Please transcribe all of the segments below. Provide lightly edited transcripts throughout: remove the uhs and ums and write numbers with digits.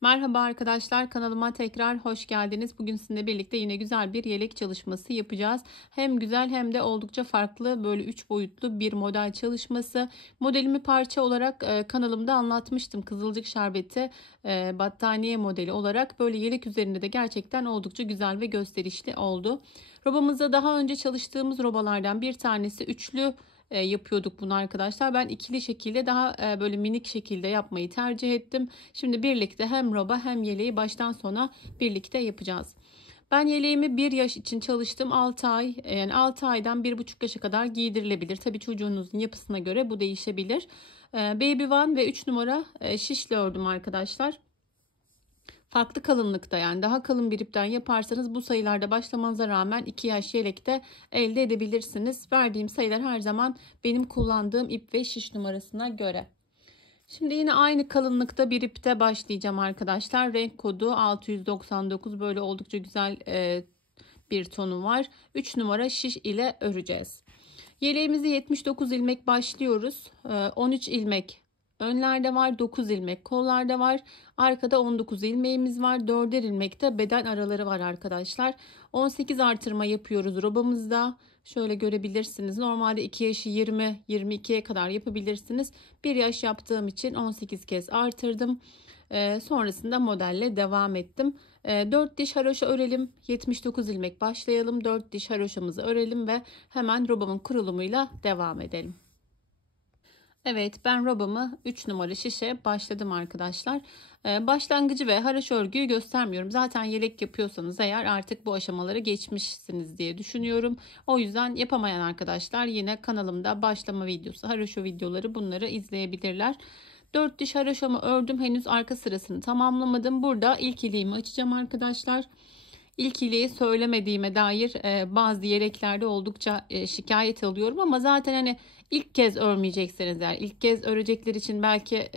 Merhaba arkadaşlar, kanalıma tekrar hoş geldiniz. Bugün sizinle birlikte yine güzel bir yelek çalışması yapacağız. Hem güzel hem de oldukça farklı böyle 3 boyutlu bir model çalışması. Modelimi parça olarak kanalımda anlatmıştım. Kızılcık şerbeti battaniye modeli olarak böyle yelek üzerinde de gerçekten oldukça güzel ve gösterişli oldu. Robamızda daha önce çalıştığımız robalardan bir tanesi üçlü yapıyorduk bunu arkadaşlar. Ben ikili şekilde daha böyle minik şekilde yapmayı tercih ettim. Şimdi birlikte hem roba hem yeleği baştan sona birlikte yapacağız. Ben yeleğimi 1 yaş için çalıştım. 6 ay, yani 6 aydan 1,5 yaşa kadar giydirilebilir. Tabii çocuğunuzun yapısına göre bu değişebilir. Baby One ve 3 numara şişle ördüm arkadaşlar. Farklı kalınlıkta, yani daha kalın bir ipten yaparsanız bu sayılarda başlamanıza rağmen 2 yaş yelekte elde edebilirsiniz. Verdiğim sayılar her zaman benim kullandığım ip ve şiş numarasına göre. Şimdi yine aynı kalınlıkta bir ipte başlayacağım arkadaşlar. Renk kodu 699, böyle oldukça güzel bir tonu var. 3 numara şiş ile öreceğiz. Yeleğimizi 79 ilmek başlıyoruz. 13 ilmek önlerde var, 9 ilmek kollarda var, arkada 19 ilmeğimiz var, 4'er ilmek de beden araları var arkadaşlar. 18 artırma yapıyoruz robamızda. Şöyle görebilirsiniz. Normalde 2 yaşı 20-22'ye kadar yapabilirsiniz. 1 yaş yaptığım için 18 kez artırdım. Sonrasında modelle devam ettim. 4 diş haroşa örelim. 79 ilmek başlayalım. 4 diş haroşamızı örelim ve hemen robamın kurulumuyla devam edelim. Evet, ben robamı 3 numara şişe başladım arkadaşlar. Başlangıcı ve haroşa örgüyü göstermiyorum. Zaten yelek yapıyorsanız eğer artık bu aşamaları geçmişsiniz diye düşünüyorum. O yüzden yapamayan arkadaşlar yine kanalımda başlama videosu, haroşa videoları, bunları izleyebilirler. 4 diş haroşamı ördüm. Henüz arka sırasını tamamlamadım. Burada ilk iliğimi açacağım arkadaşlar. İlk iliği söylemediğime dair bazı yeleklerde oldukça şikayet alıyorum, ama zaten hani ilk kez örmeyecekseniz, yani ilk kez örecekler için belki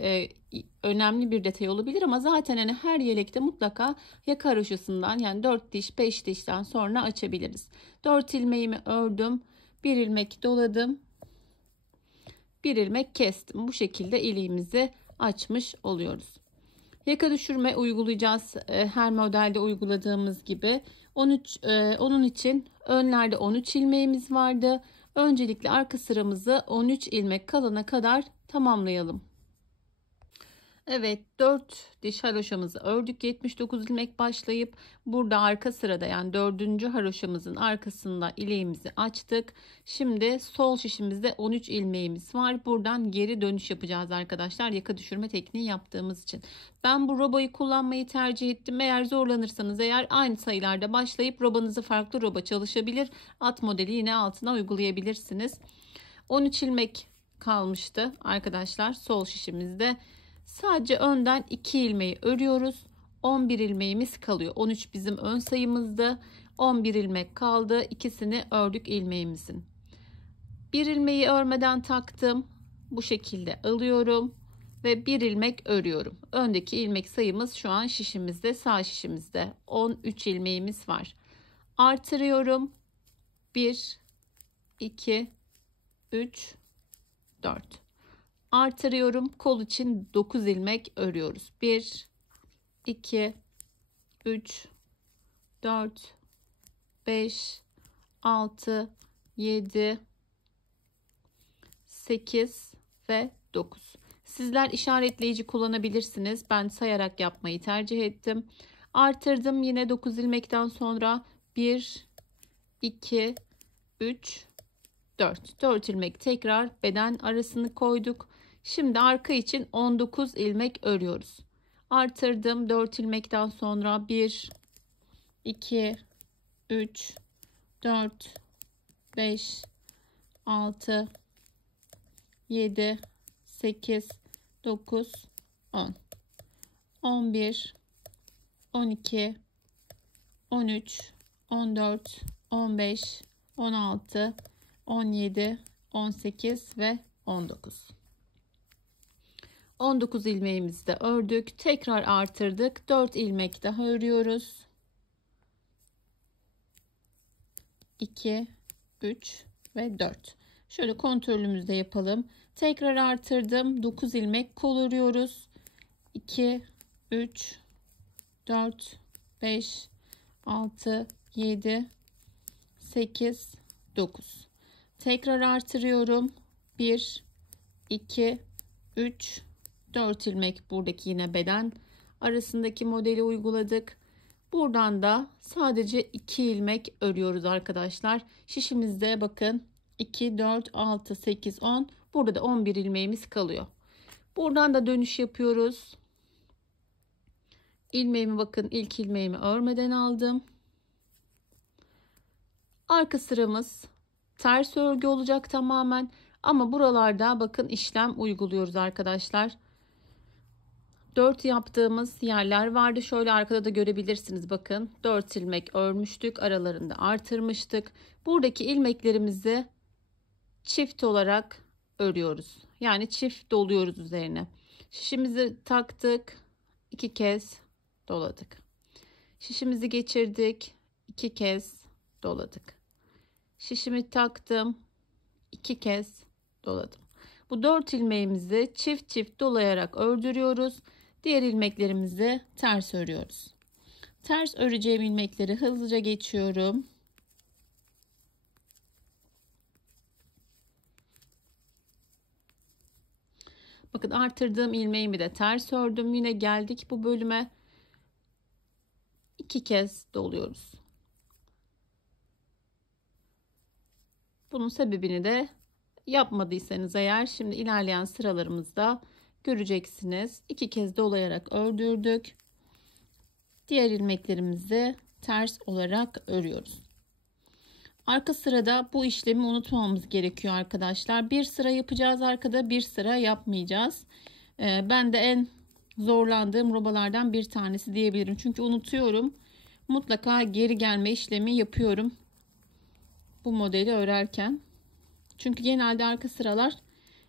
önemli bir detay olabilir, ama zaten hani her yelekte mutlaka yaka haroşasından, yani 4 diş 5 dişten sonra açabiliriz. 4 ilmeğimi ördüm, 1 ilmek doladım, 1 ilmek kestim. Bu şekilde iliğimizi açmış oluyoruz. Yaka düşürme uygulayacağız. Her modelde uyguladığımız gibi. Onun için önlerde 13 ilmeğimiz vardı. Öncelikle arka sıramızı 13 ilmek kalana kadar tamamlayalım. Evet, 4 diş haroşamızı ördük. 79 ilmek başlayıp burada arka sırada, yani 4. haroşamızın arkasında iliğimizi açtık. Şimdi sol şişimizde 13 ilmeğimiz var. Buradan geri dönüş yapacağız arkadaşlar, yaka düşürme tekniği yaptığımız için. Ben bu robayı kullanmayı tercih ettim. Eğer zorlanırsanız eğer aynı sayılarda başlayıp robanızı farklı roba çalışabilir. At modeli yine altına uygulayabilirsiniz. 13 ilmek kalmıştı arkadaşlar sol şişimizde. Sadece önden 2 ilmeği örüyoruz. 11 ilmeğimiz kalıyor. 13 bizim ön sayımızdı. 11 ilmek kaldı. İkisini ördük ilmeğimizin. Bir ilmeği örmeden taktım. Bu şekilde alıyorum ve bir ilmek örüyorum. Öndeki ilmek sayımız şu an şişimizde, sağ şişimizde 13 ilmeğimiz var. Artırıyorum. 1 2 3 4. Artırıyorum. Kol için 9 ilmek örüyoruz. 1 2 3 4 5 6 7 8 ve 9. Sizler işaretleyici kullanabilirsiniz. Ben sayarak yapmayı tercih ettim. Artırdım yine 9 ilmekten sonra 1 2 3 4 ilmek tekrar beden arasını koyduk. Şimdi arka için 19 ilmek örüyoruz. Artırdım 4 ilmekten sonra 1 2 3 4 5 6 7 8 9 10 11 12 13 14 15 16 17 18 ve 19. 19 ilmeğimizi de ördük. Tekrar artırdık. 4 ilmek daha örüyoruz. 2 3 ve 4. Şöyle kontrolümüzde yapalım. Tekrar artırdım. 9 ilmek kol örüyoruz. 2 3 4, 5, 6, 7, 8, 9. Tekrar artırıyorum. 1, 2, 3, 4 ilmek buradaki yine beden arasındaki modeli uyguladık. Buradan da sadece 2 ilmek örüyoruz arkadaşlar. Şişimizde bakın 2, 4, 6, 8, 10. Burada da 11 ilmeğimiz kalıyor. Buradan da dönüş yapıyoruz. İlmeğimi bakın, ilk ilmeğimi örmeden aldım. Arka sıramız ters örgü olacak tamamen. Ama buralarda bakın işlem uyguluyoruz arkadaşlar. 4 yaptığımız yerler vardı. Şöyle arkada da görebilirsiniz. Bakın 4 ilmek örmüştük. Aralarında artırmıştık. Buradaki ilmeklerimizi çift olarak örüyoruz. Yani çift doluyoruz üzerine. Şişimizi taktık. 2 kez doladık. Şişimizi geçirdik. 2 kez doladık. Şişimi taktım. 2 kez doladım. Bu 4 ilmeğimizi çift çift dolayarak ördürüyoruz. Diğer ilmeklerimizi ters örüyoruz. Ters öreceğim ilmekleri hızlıca geçiyorum. Bakın artırdığım ilmeğimi de ters ördüm. Yine geldik bu bölüme. 2 kez doluyoruz. Bunun sebebini de yapmadıysanız eğer şimdi ilerleyen sıralarımızda göreceksiniz. 2 kez dolayarak ördürdük. Diğer ilmeklerimizi ters olarak örüyoruz. Arka sırada bu işlemi unutmamamız gerekiyor arkadaşlar. Bir sıra yapacağız arkada, bir sıra yapmayacağız. Ben de en zorlandığım robalardan bir tanesi diyebilirim. Çünkü unutuyorum. Mutlaka geri gelme işlemi yapıyorum bu modeli örerken. Çünkü genelde arka sıralar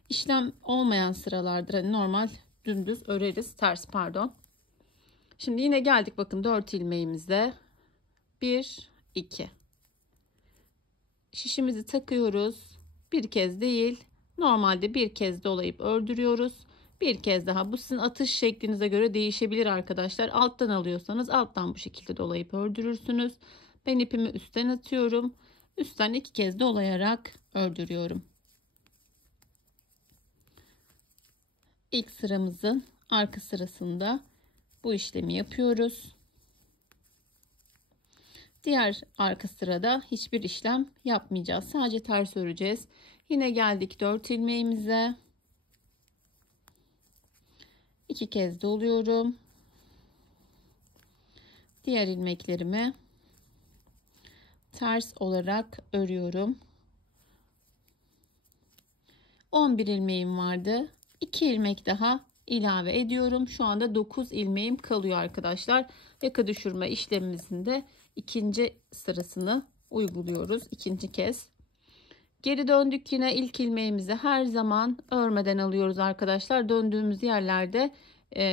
işlem olmayan sıralardır. Hani normal dümdüz öreriz. Ters pardon. Şimdi yine geldik bakın 4 ilmeğimizde. 1, 2. Şişimizi takıyoruz. Bir kez değil. Normalde bir kez dolayıp ördürüyoruz. Bir kez daha. Bu sizin atış şeklinize göre değişebilir arkadaşlar. Alttan alıyorsanız alttan bu şekilde dolayıp ördürürsünüz. Ben ipimi üstten atıyorum. Üstten 2 kez dolayarak ördürüyorum. İlk sıramızın arka sırasında bu işlemi yapıyoruz. Diğer arka sırada hiçbir işlem yapmayacağız. Sadece ters öreceğiz. Yine geldik 4 ilmeğimize. 2 kez doluyorum. Diğer ilmeklerimi ters olarak örüyorum. 11 ilmeğim vardı. 2 ilmek daha ilave ediyorum. Şu anda 9 ilmeğim kalıyor arkadaşlar. Yaka düşürme işlemimizin de ikinci sırasını uyguluyoruz. İkinci kez. Geri döndük, yine ilk ilmeğimizi her zaman örmeden alıyoruz arkadaşlar. Döndüğümüz yerlerde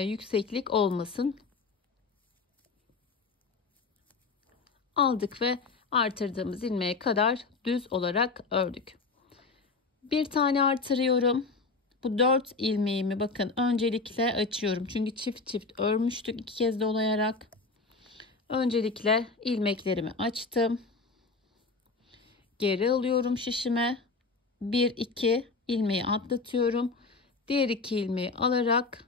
yükseklik olmasın. Aldık ve artırdığımız ilmeğe kadar düz olarak ördük. Bir tane artırıyorum. Bu 4 ilmeğimi bakın öncelikle açıyorum. Çünkü çift çift örmüştük 2 kez dolayarak. Öncelikle ilmeklerimi açtım. Geri alıyorum şişime. 1 2 ilmeği atlatıyorum. Diğer 2 ilmeği alarak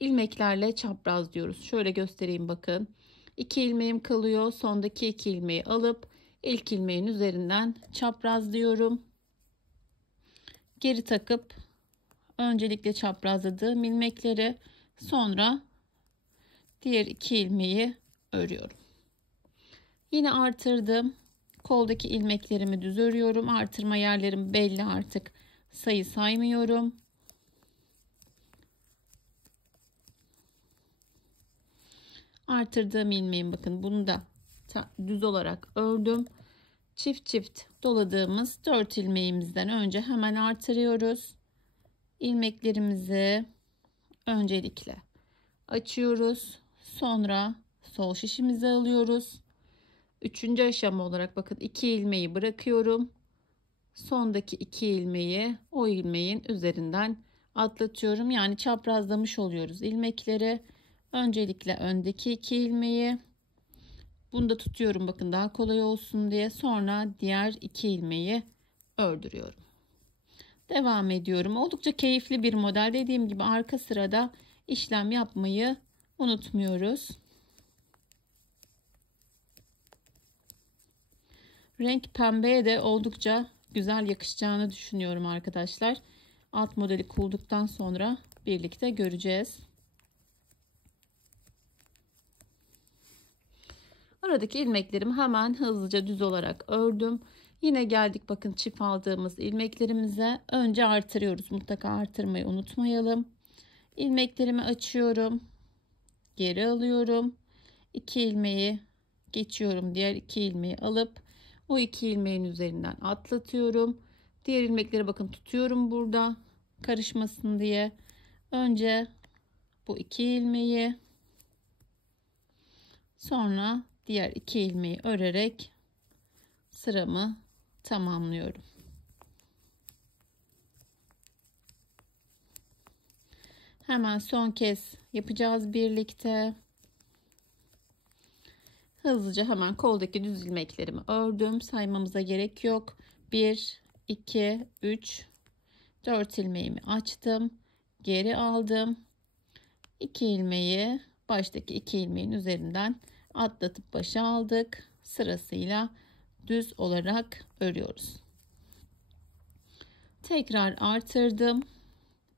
ilmeklerle çaprazlıyoruz. Şöyle göstereyim bakın. 2 ilmeğim kalıyor. Sondaki 2 ilmeği alıp ilk ilmeğin üzerinden çaprazlıyorum. Geri takıp öncelikle çaprazladığım ilmekleri, sonra diğer 2 ilmeği örüyorum. Yine artırdım. Koldaki ilmeklerimi düz örüyorum. Artırma yerlerim belli artık. Sayı saymıyorum. Artırdığım ilmeğim bakın bunu da düz olarak ördüm. Çift çift doladığımız 4 ilmeğimizden önce hemen artırıyoruz. İlmeklerimizi öncelikle açıyoruz. Sonra sol şişimizi alıyoruz. Üçüncü aşama olarak bakın 2 ilmeği bırakıyorum. Sondaki 2 ilmeği o ilmeğin üzerinden atlatıyorum. Yani çaprazlamış oluyoruz ilmekleri. Öncelikle öndeki 2 ilmeği, bunu da tutuyorum bakın daha kolay olsun diye, sonra diğer 2 ilmeği ördürüyorum. Devam ediyorum. Oldukça keyifli bir model. Dediğim gibi arka sırada işlem yapmayı unutmuyoruz. Renk pembeye de oldukça güzel yakışacağını düşünüyorum arkadaşlar. Alt modeli kurulduktan sonra birlikte göreceğiz. Aradaki ilmeklerimi hemen hızlıca düz olarak ördüm. Yine geldik bakın çift aldığımız ilmeklerimize. Önce artırıyoruz. Mutlaka artırmayı unutmayalım. İlmeklerimi açıyorum. Geri alıyorum. 2 ilmeği geçiyorum. Diğer 2 ilmeği alıp o 2 ilmeğin üzerinden atlatıyorum. Diğer ilmekleri bakın tutuyorum burada karışmasın diye. Önce bu 2 ilmeği, sonra diğer 2 ilmeği örerek sıramı tamamlıyorum. Hemen son kez yapacağız birlikte. Hızlıca hemen koldaki düz ilmeklerimi ördüm. Saymamıza gerek yok. 1, 2, 3, 4 ilmeğimi açtım. Geri aldım. 2 ilmeği baştaki 2 ilmeğin üzerinden atlatıp başa aldık. Sırasıyla düz olarak örüyoruz. Tekrar artırdım.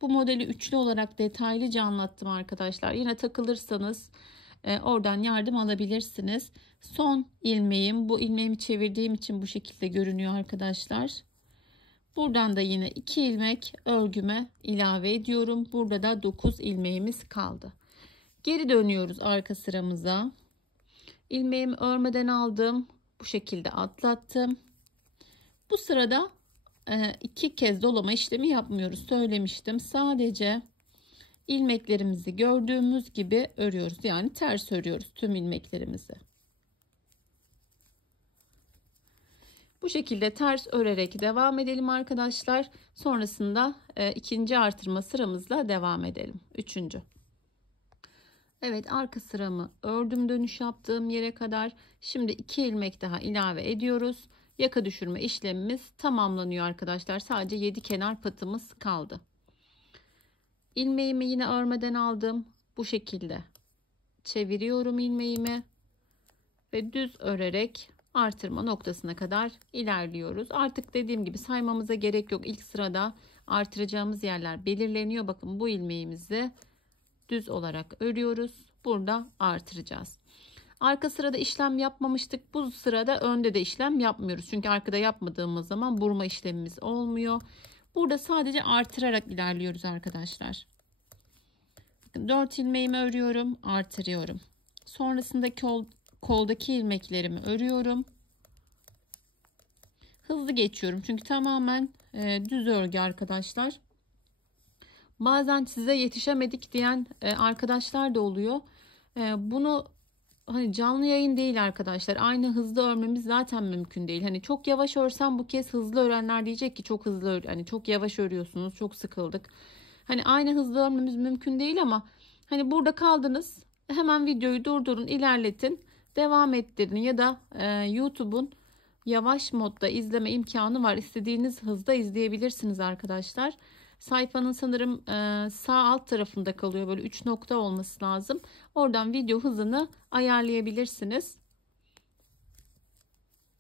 Bu modeli üçlü olarak detaylıca anlattım arkadaşlar. Yine takılırsanız oradan yardım alabilirsiniz. Son ilmeğim, bu ilmeğimi çevirdiğim için bu şekilde görünüyor arkadaşlar. Buradan da yine 2 ilmek örgüme ilave ediyorum. Burada da 9 ilmeğimiz kaldı. Geri dönüyoruz arka sıramıza. İlmeğimi örmeden aldım. Bu şekilde atlattım. Bu sırada 2 kez dolama işlemi yapmıyoruz. Söylemiştim. Sadece ilmeklerimizi gördüğümüz gibi örüyoruz. Yani ters örüyoruz tüm ilmeklerimizi. Bu şekilde ters örerek devam edelim arkadaşlar. Sonrasında ikinci artırma sıramızla devam edelim. Üçüncü. Evet, arka sıramı ördüm dönüş yaptığım yere kadar. Şimdi 2 ilmek daha ilave ediyoruz. Yaka düşürme işlemimiz tamamlanıyor arkadaşlar. Sadece 7 kenar patımız kaldı. İlmeğimi yine örmeden aldım. Bu şekilde çeviriyorum ilmeğimi ve düz örerek artırma noktasına kadar ilerliyoruz. Artık dediğim gibi saymamıza gerek yok. İlk sırada artıracağımız yerler belirleniyor. Bakın bu ilmeğimizi düz olarak örüyoruz. Burada artıracağız. Arka sırada işlem yapmamıştık. Bu sırada önde de işlem yapmıyoruz. Çünkü arkada yapmadığımız zaman burma işlemimiz olmuyor. Burada sadece artırarak ilerliyoruz arkadaşlar. Bakın 4 ilmeğimi örüyorum, artırıyorum. Sonrasında koldaki ilmeklerimi örüyorum. Hızlı geçiyorum çünkü tamamen düz örgü arkadaşlar. Bazen size yetişemedik diyen arkadaşlar da oluyor. Bunu hani canlı yayın değil arkadaşlar. Aynı hızlı örmemiz zaten mümkün değil. Hani çok yavaş örsem bu kez hızlı örenler diyecek ki çok hızlı hani çok yavaş örüyorsunuz, çok sıkıldık. Hani aynı hızlı örmemiz mümkün değil ama hani burada kaldınız. Hemen videoyu durdurun, ilerletin, devam ettirin ya da YouTube'un yavaş modda izleme imkanı var. İstediğiniz hızda izleyebilirsiniz arkadaşlar. Sayfanın sanırım sağ alt tarafında kalıyor. Böyle 3 nokta olması lazım. Oradan video hızını ayarlayabilirsiniz.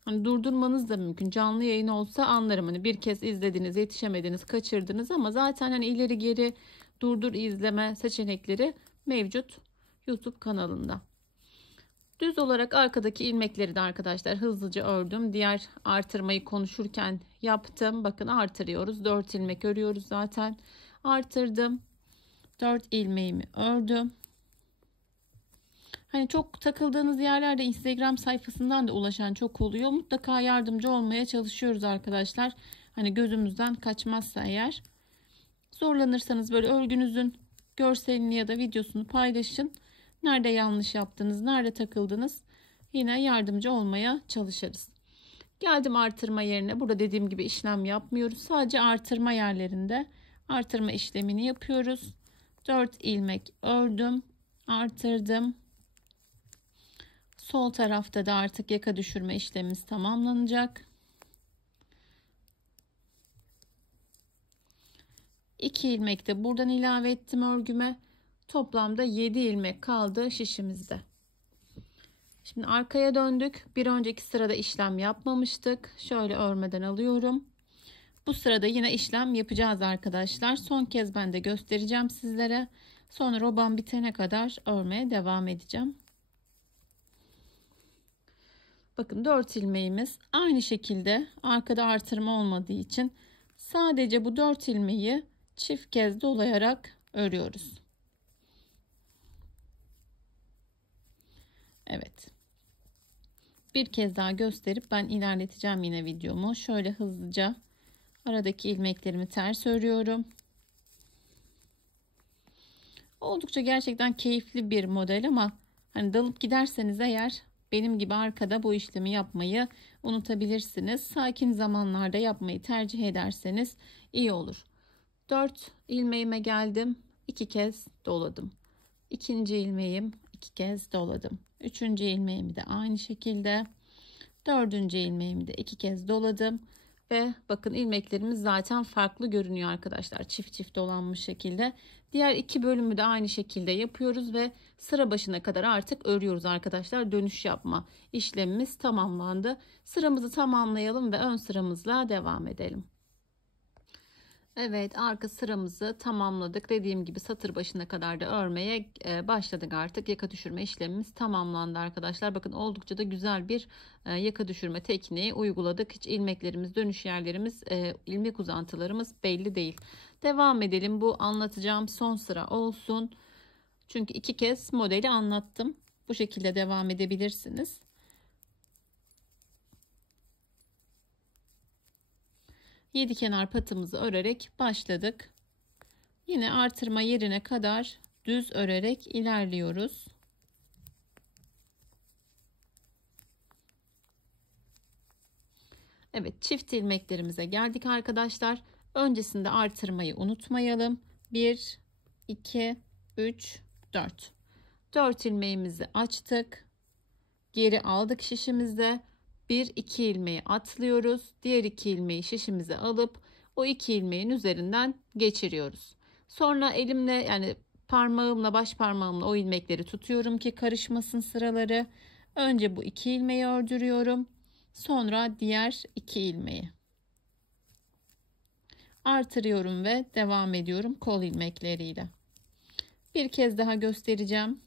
Hani durdurmanız da mümkün. Canlı yayın olsa anlarım. Hani bir kez izlediniz, yetişemediniz, kaçırdınız ama zaten hani ileri geri durdur izleme seçenekleri mevcut YouTube kanalında. Düz olarak arkadaki ilmekleri de arkadaşlar hızlıca ördüm. Diğer artırmayı konuşurken yaptım. Bakın artırıyoruz. 4 ilmek örüyoruz zaten. Artırdım. 4 ilmeğimi ördüm. Hani çok takıldığınız yerlerde Instagram sayfasından da ulaşan çok oluyor. Mutlaka yardımcı olmaya çalışıyoruz arkadaşlar. Hani gözümüzden kaçmazsa eğer. Zorlanırsanız böyle örgünüzün görselini ya da videosunu paylaşın. Nerede yanlış yaptınız, nerede takıldınız, yine yardımcı olmaya çalışırız. Geldim artırma yerine. Burada dediğim gibi işlem yapmıyoruz. Sadece artırma yerlerinde artırma işlemini yapıyoruz. 4 ilmek ördüm. Artırdım. Sol tarafta da artık yaka düşürme işlemimiz tamamlanacak. 2 ilmek de buradan ilave ettim örgüme. Toplamda 7 ilmek kaldı şişimizde. Şimdi arkaya döndük. Bir önceki sırada işlem yapmamıştık. Şöyle örmeden alıyorum. Bu sırada yine işlem yapacağız arkadaşlar. Son kez ben de göstereceğim sizlere. Sonra robam bitene kadar örmeye devam edeceğim. Bakın 4 ilmeğimiz aynı şekilde, arkada artırma olmadığı için sadece bu 4 ilmeği çift kez dolayarak örüyoruz. Evet. Bir kez daha gösterip ben ilerleteceğim yine videomu. Şöyle hızlıca aradaki ilmeklerimi ters örüyorum. Oldukça gerçekten keyifli bir model ama hani dalıp giderseniz eğer benim gibi arkada bu işlemi yapmayı unutabilirsiniz. Sakin zamanlarda yapmayı tercih ederseniz iyi olur. 4 ilmeğime geldim. 2 kez doladım. İkinci ilmeğim 2 kez doladım. Üçüncü ilmeğimi de aynı şekilde. Dördüncü ilmeğimi de 2 kez doladım. Ve bakın ilmeklerimiz zaten farklı görünüyor arkadaşlar. Çift çift dolanmış şekilde. Diğer 2 bölümü de aynı şekilde yapıyoruz ve sıra başına kadar artık örüyoruz arkadaşlar. Dönüş yapma işlemimiz tamamlandı. Sıramızı tamamlayalım ve ön sıramızla devam edelim. Evet, arka sıramızı tamamladık. Dediğim gibi satır başına kadar da örmeye başladık artık. Yaka düşürme işlemimiz tamamlandı arkadaşlar. Bakın oldukça da güzel bir yaka düşürme tekniği uyguladık. Hiç ilmeklerimiz, dönüş yerlerimiz, ilmek uzantılarımız belli değil. Devam edelim. Bu anlatacağım son sıra olsun. Çünkü 2 kez modeli anlattım. Bu şekilde devam edebilirsiniz. 7 kenar patımızı örerek başladık. Yine artırma yerine kadar düz örerek ilerliyoruz. Evet, çift ilmeklerimize geldik arkadaşlar. Öncesinde artırmayı unutmayalım. 1, 2, 3, 4. 4 ilmeğimizi açtık. Geri aldık şişimizde. 1, 2 ilmeği atlıyoruz. Diğer 2 ilmeği şişimize alıp o 2 ilmeğin üzerinden geçiriyoruz. Sonra elimle, yani parmağımla, baş parmağımla o ilmekleri tutuyorum ki karışmasın sıraları. Önce bu 2 ilmeği ördürüyorum. Sonra diğer 2 ilmeği artırıyorum ve devam ediyorum kol ilmekleriyle. Bir kez daha göstereceğim.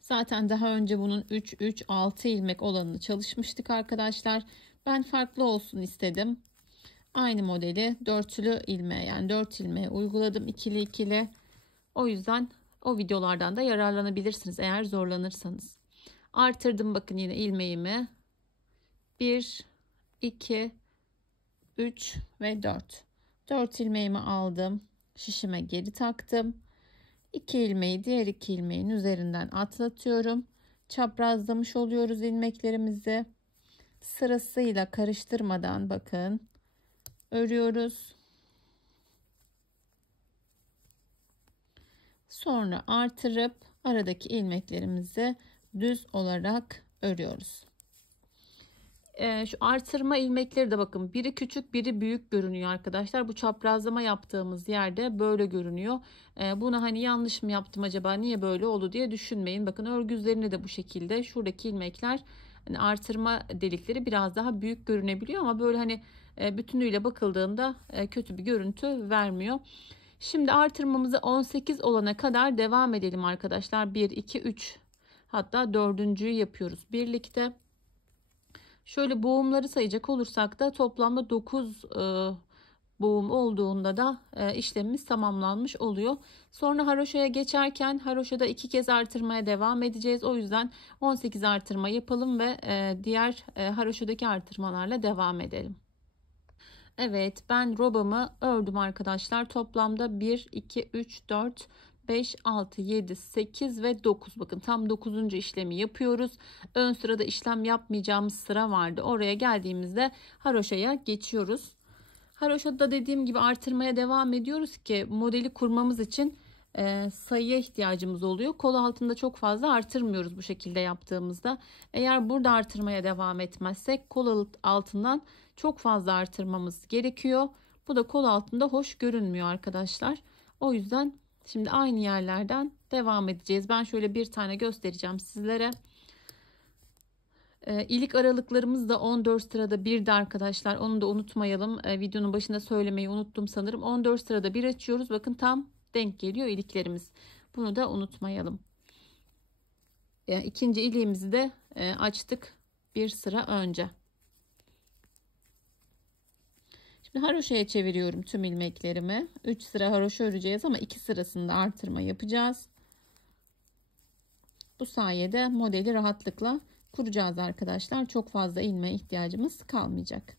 Zaten daha önce bunun 3 3 6 ilmek olanını çalışmıştık arkadaşlar. Ben farklı olsun istedim. Aynı modeli dörtlü ilmeğe, yani 4 ilmeğe uyguladım, ikili ikili. O yüzden o videolardan da yararlanabilirsiniz eğer zorlanırsanız. Artırdım bakın yine ilmeğimi. 1 2 3 ve 4. 4 ilmeğimi aldım. Şişime geri taktım. 2 ilmeği diğer 2 ilmeğin üzerinden atlatıyorum. Çaprazlamış oluyoruz ilmeklerimizi. Sırasıyla karıştırmadan bakın örüyoruz. Sonra artırıp aradaki ilmeklerimizi düz olarak örüyoruz. Şu artırma ilmekleri de bakın, biri küçük biri büyük görünüyor arkadaşlar. Bu çaprazlama yaptığımız yerde böyle görünüyor. Bunu hani yanlış mı yaptım acaba, niye böyle oldu diye düşünmeyin. Bakın örgü üzerinde de bu şekilde şuradaki ilmekler, hani artırma delikleri biraz daha büyük görünebiliyor ama böyle hani bütünüyle bakıldığında kötü bir görüntü vermiyor. Şimdi artırmamızı 18 olana kadar devam edelim arkadaşlar. 1 2 3, hatta dördüncüyü yapıyoruz birlikte. Şöyle boğumları sayacak olursak da toplamda 9 boğum olduğunda da işlemimiz tamamlanmış oluyor. Sonra haroşaya geçerken haroşada 2 kez artırmaya devam edeceğiz. O yüzden 18 artırma yapalım ve diğer haroşadaki artırmalarla devam edelim. Evet, ben robamı ördüm arkadaşlar. Toplamda 1 2 3 4 5 6 7 8 ve 9, bakın tam 9. işlemi yapıyoruz. Ön sırada işlem yapmayacağımız sıra vardı. Oraya geldiğimizde haroşaya geçiyoruz. Haroşada dediğim gibi artırmaya devam ediyoruz ki modeli kurmamız için sayıya ihtiyacımız oluyor. Kol altında çok fazla artırmıyoruz bu şekilde yaptığımızda. Eğer burada artırmaya devam etmezsek kol altından çok fazla artırmamız gerekiyor. Bu da kol altında hoş görünmüyor arkadaşlar. O yüzden şimdi aynı yerlerden devam edeceğiz. Ben şöyle bir tane göstereceğim sizlere. İlik aralıklarımız da 14 sırada birdi arkadaşlar. Onu da unutmayalım. Videonun başında söylemeyi unuttum sanırım. 14 sırada bir açıyoruz. Bakın tam denk geliyor iliklerimiz. Bunu da unutmayalım. İkinci iliğimizi de açtık bir sıra önce. Şimdi haroşaya çeviriyorum tüm ilmeklerimi. 3 sıra haroşa öreceğiz ama 2 sırasında artırma yapacağız. Bu sayede modeli rahatlıkla kuracağız arkadaşlar. Çok fazla ilmeğe ihtiyacımız kalmayacak.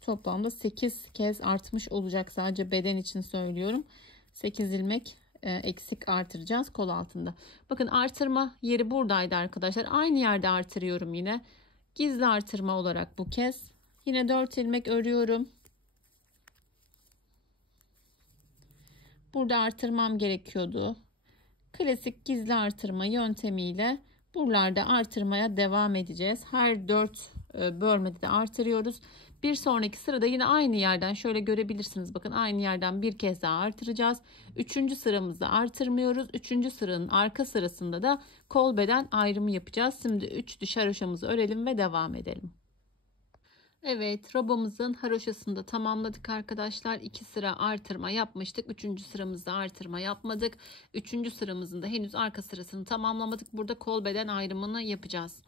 Toplamda 8 kez artmış olacak, sadece beden için söylüyorum. 8 ilmek eksik artıracağız kol altında. Bakın artırma yeri buradaydı arkadaşlar. Aynı yerde artırıyorum yine. Gizli artırma olarak bu kez. Yine 4 ilmek örüyorum. Burada artırmam gerekiyordu. Klasik gizli artırma yöntemiyle buralarda artırmaya devam edeceğiz. Her 4 bölmede de artırıyoruz. Bir sonraki sırada yine aynı yerden şöyle görebilirsiniz. Bakın aynı yerden bir kez daha artıracağız. 3. sıramızda artırmıyoruz. 3. sıranın arka sırasında da kol beden ayrımı yapacağız. Şimdi 3 diş haroşamızı örelim ve devam edelim. Evet, robomuzun haroşasını da tamamladık arkadaşlar. 2 sıra artırma yapmıştık. 3. sıramızda artırma yapmadık. 3. sıramızın da henüz arka sırasını tamamlamadık. Burada kol beden ayrımını yapacağız.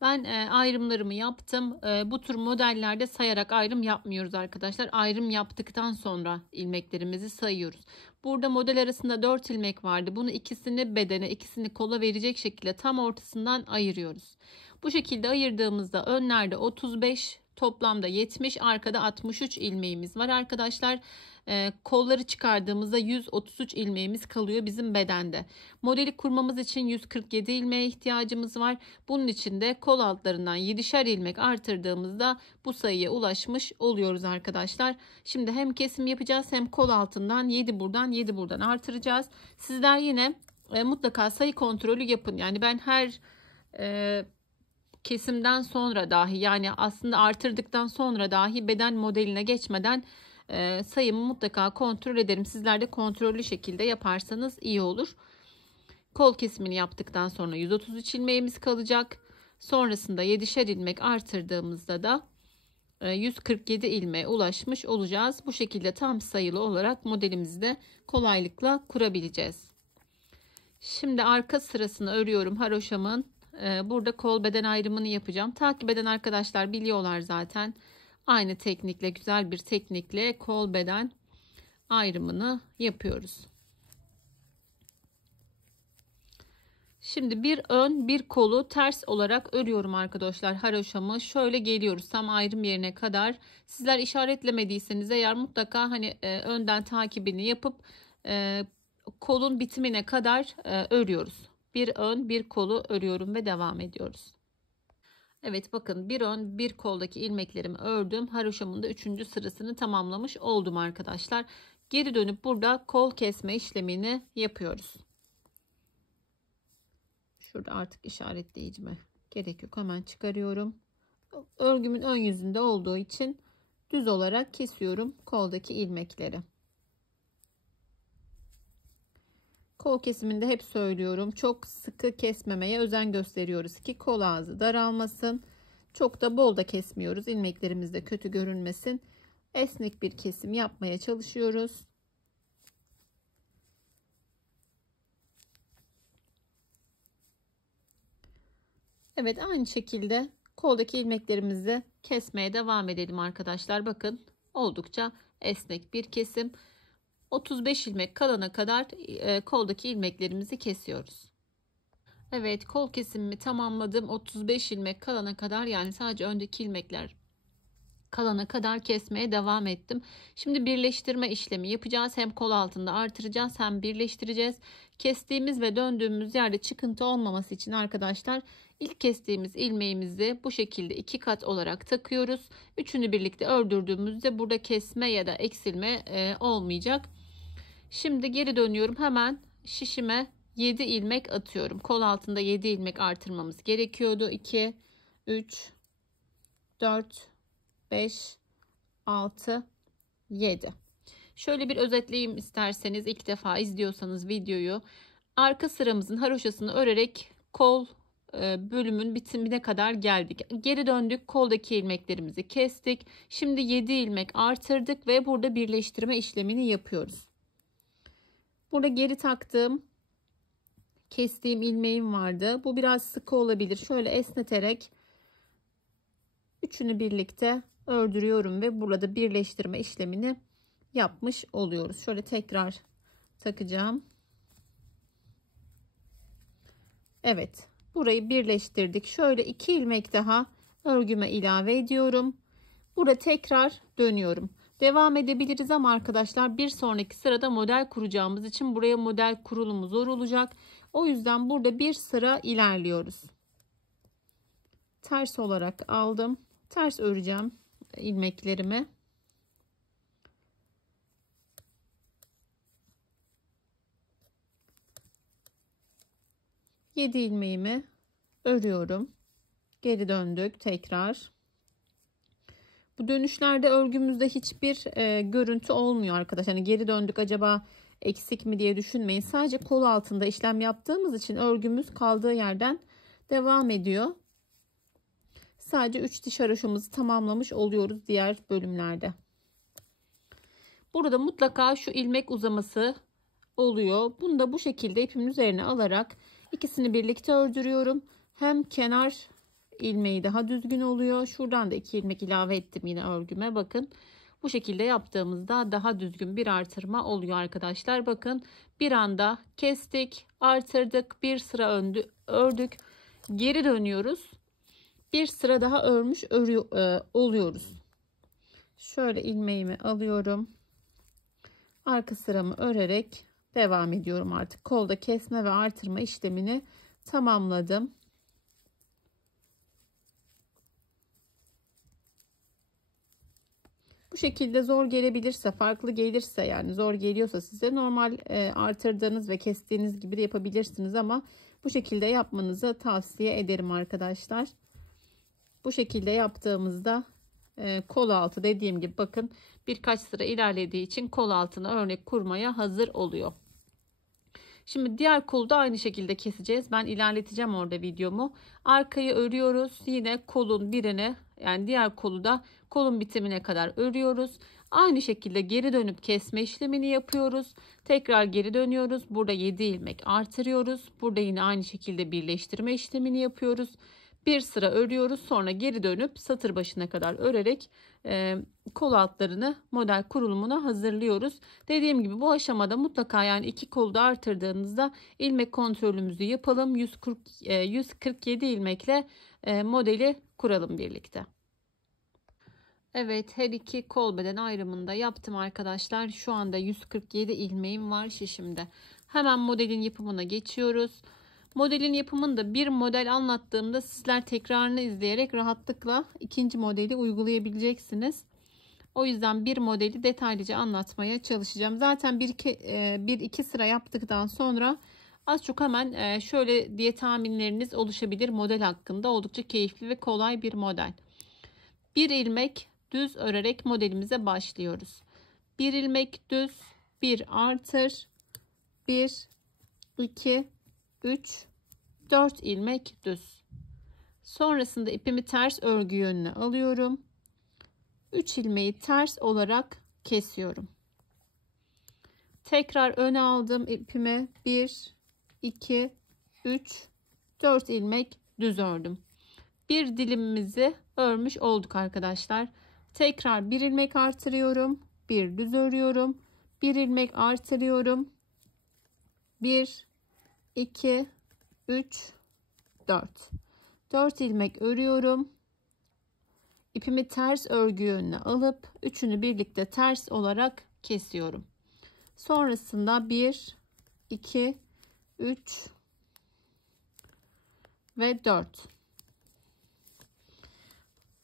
Ben ayrımlarımı yaptım. Bu tür modellerde sayarak ayrım yapmıyoruz arkadaşlar. Ayrım yaptıktan sonra ilmeklerimizi sayıyoruz. Burada model arasında 4 ilmek vardı. Bunu ikisini bedene, ikisini kola verecek şekilde tam ortasından ayırıyoruz. Bu şekilde ayırdığımızda önlerde 35, toplamda 70, arkada 63 ilmeğimiz var arkadaşlar. Kolları çıkardığımızda 133 ilmeğimiz kalıyor bizim bedende. Modeli kurmamız için 147 ilmeğe ihtiyacımız var. Bunun için de kol altlarından 7'şer ilmek artırdığımızda bu sayıya ulaşmış oluyoruz arkadaşlar. Şimdi hem kesim yapacağız hem kol altından 7 buradan 7 buradan artıracağız. Sizler yine mutlaka sayı kontrolü yapın. Yani ben her kesimden sonra dahi, yani aslında artırdıktan sonra dahi beden modeline geçmeden sayımı mutlaka kontrol ederim. Sizler de kontrollü şekilde yaparsanız iyi olur. Kol kesimini yaptıktan sonra 133 ilmeğimiz kalacak. Sonrasında 7'şer ilmek artırdığımızda da 147 ilmeğe ulaşmış olacağız. Bu şekilde tam sayılı olarak modelimizi de kolaylıkla kurabileceğiz. Şimdi arka sırasını örüyorum haroşamın. Burada kol beden ayrımını yapacağım. Takip eden arkadaşlar biliyorlar zaten. Aynı teknikle, güzel bir teknikle kol beden ayrımını yapıyoruz. Şimdi bir ön bir kolu ters olarak örüyorum arkadaşlar haroşamı. Şöyle geliyoruz tam ayrım yerine kadar. Sizler işaretlemediyseniz eğer mutlaka hani önden takibini yapıp kolun bitimine kadar örüyoruz. Bir ön bir kolu örüyorum ve devam ediyoruz. Evet, bakın bir ön bir koldaki ilmeklerimi ördüm. Haroşamın da 3. sırasını tamamlamış oldum arkadaşlar. Geri dönüp burada kol kesme işlemini yapıyoruz. Şurada artık işaretleyicime gerek yok, hemen çıkarıyorum. Örgümün ön yüzünde olduğu için düz olarak kesiyorum koldaki ilmekleri. Kol kesiminde hep söylüyorum, çok sıkı kesmemeye özen gösteriyoruz ki kol ağzı daralmasın. Çok da bol da kesmiyoruz, ilmeklerimiz de kötü görünmesin. Esnek bir kesim yapmaya çalışıyoruz. Evet, aynı şekilde koldaki ilmeklerimizi kesmeye devam edelim arkadaşlar. Bakın oldukça esnek bir kesim. 35 ilmek kalana kadar koldaki ilmeklerimizi kesiyoruz. Evet, kol kesimimi tamamladım. 35 ilmek kalana kadar, yani sadece öndeki ilmekler kalana kadar kesmeye devam ettim. Şimdi birleştirme işlemi yapacağız. Hem kol altında artıracağız hem birleştireceğiz. Kestiğimiz ve döndüğümüz yerde çıkıntı olmaması için arkadaşlar ilk kestiğimiz ilmeğimizi bu şekilde 2 kat olarak takıyoruz. Üçünü birlikte ördürdüğümüzde burada kesme ya da eksilme olmayacak. Şimdi geri dönüyorum. Hemen şişime 7 ilmek atıyorum. Kol altında 7 ilmek artırmamız gerekiyordu. 2, 3, 4, 5, 6, 7. Şöyle bir özetleyeyim isterseniz, ilk defa izliyorsanız videoyu. Arka sıramızın haroşasını örerek kol bölümün bitimine kadar geldik. Geri döndük, koldaki ilmeklerimizi kestik. Şimdi 7 ilmek artırdık ve burada birleştirme işlemini yapıyoruz. Burada geri taktığım, kestiğim ilmeğim vardı. Bu biraz sıkı olabilir. Şöyle esneterek üçünü birlikte ördürüyorum ve burada birleştirme işlemini yapmış oluyoruz. Şöyle tekrar takacağım. Evet, burayı birleştirdik. Şöyle 2 ilmek daha örgüme ilave ediyorum. Burada tekrar dönüyorum. Devam edebiliriz ama arkadaşlar bir sonraki sırada model kuracağımız için buraya model kurulumu zor olacak. O yüzden burada bir sıra ilerliyoruz. Ters olarak aldım. Ters öreceğim ilmeklerimi. Yedi ilmeğimi örüyorum. Geri döndük tekrar. Bu dönüşlerde örgümüzde hiçbir görüntü olmuyor arkadaşlar. Yani geri döndük acaba eksik mi diye düşünmeyin. Sadece kol altında işlem yaptığımız için örgümüz kaldığı yerden devam ediyor. Sadece 3 diş haroşamızı tamamlamış oluyoruz diğer bölümlerde. Burada mutlaka şu ilmek uzaması oluyor. Bunu da bu şekilde ipimin üzerine alarak ikisini birlikte ördürüyorum. Hem kenar ilmeği daha düzgün oluyor. Şuradan da 2 ilmek ilave ettim yine örgüme. Bakın bu şekilde yaptığımızda daha düzgün bir artırma oluyor arkadaşlar. Bakın bir anda kestik, artırdık, bir sıra ördük, geri dönüyoruz. Bir sıra daha örmüş oluyoruz. Şöyle ilmeğimi alıyorum. Arka sıramı örerek devam ediyorum artık. Kolda kesme ve artırma işlemini tamamladım. Bu şekilde zor gelebilirse, farklı gelirse, yani zor geliyorsa size normal artırdığınız ve kestiğiniz gibi de yapabilirsiniz ama bu şekilde yapmanızı tavsiye ederim arkadaşlar. Bu şekilde yaptığımızda kol altı, dediğim gibi bakın birkaç sıra ilerlediği için kol altına örnek kurmaya hazır oluyor. Şimdi diğer kolu da aynı şekilde keseceğiz. Ben ilerleteceğim orada videomu. Arkayı örüyoruz. Yine kolun birini, yani diğer kolu da kolun bitimine kadar örüyoruz. Aynı şekilde geri dönüp kesme işlemini yapıyoruz. Tekrar geri dönüyoruz. Burada 7 ilmek artırıyoruz. Burada yine aynı şekilde birleştirme işlemini yapıyoruz. Bir sıra örüyoruz, sonra geri dönüp satır başına kadar örerek kol altlarını model kurulumuna hazırlıyoruz. Dediğim gibi bu aşamada mutlaka, yani 2 kolu da artırdığınızda ilmek kontrolümüzü yapalım. 147 ilmekle modeli kuralım birlikte. Evet, her iki kol beden ayrımında yaptım arkadaşlar. Şu anda 147 ilmeğim var şişimde. Hemen modelin yapımına geçiyoruz. Modelin yapımında bir model anlattığımda sizler tekrarını izleyerek rahatlıkla ikinci modeli uygulayabileceksiniz. O yüzden bir modeli detaylıca anlatmaya çalışacağım. Zaten bir iki sıra yaptıktan sonra az çok hemen şöyle diye tahminleriniz oluşabilir model hakkında. Oldukça keyifli ve kolay bir model. Bir ilmek düz örerek modelimize başlıyoruz. Bir ilmek düz, bir artır, 1, 2, 3, 4 ilmek düz. Sonrasında ipimi ters örgü yönüne alıyorum. 3 ilmeği ters olarak kesiyorum. Tekrar öne aldım ipime, 1, 2, 3, 4 ilmek düz ördüm. Bir dilimimizi örmüş olduk arkadaşlar. Tekrar bir ilmek artırıyorum. Bir düz örüyorum. Bir ilmek artırıyorum. 1, 2, 3, 4. 4 ilmek örüyorum. İpimi ters örgü yönüne alıp üçünü birlikte ters olarak kesiyorum. Sonrasında 1, 2, 3 ve 4.